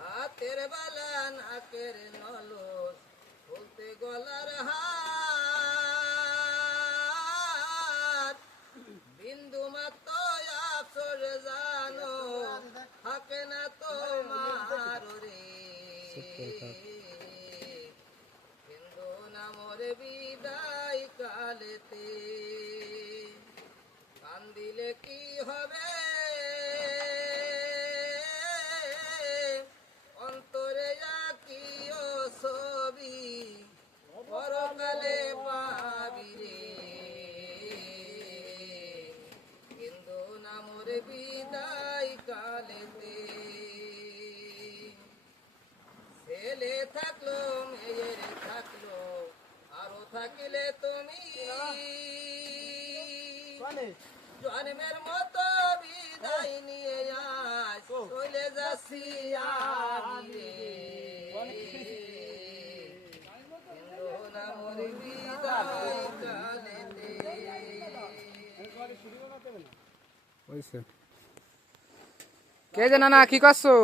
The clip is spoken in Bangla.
হাতের বালা নাকের নলস বলতে গলার হাত বিন্দু মাত্র আফসোস জানো থাকে না তোমার রে বিন্দু নামর বিদায় কালেতে কান্দিলে কি হবে অন্তরে আঁকিও ছবি পরকালে পাবি রে কিন্তু নামর বিদায় কালেতে ছেলে থাকলো মেয়ের থাকলো আরো থাকিলে তুমি জন্মের মতো বিদায় নিয়ে আজ চলে যাচ্ছি আমি নামর বিদায় কালেতে কে যে নানা কি করছো?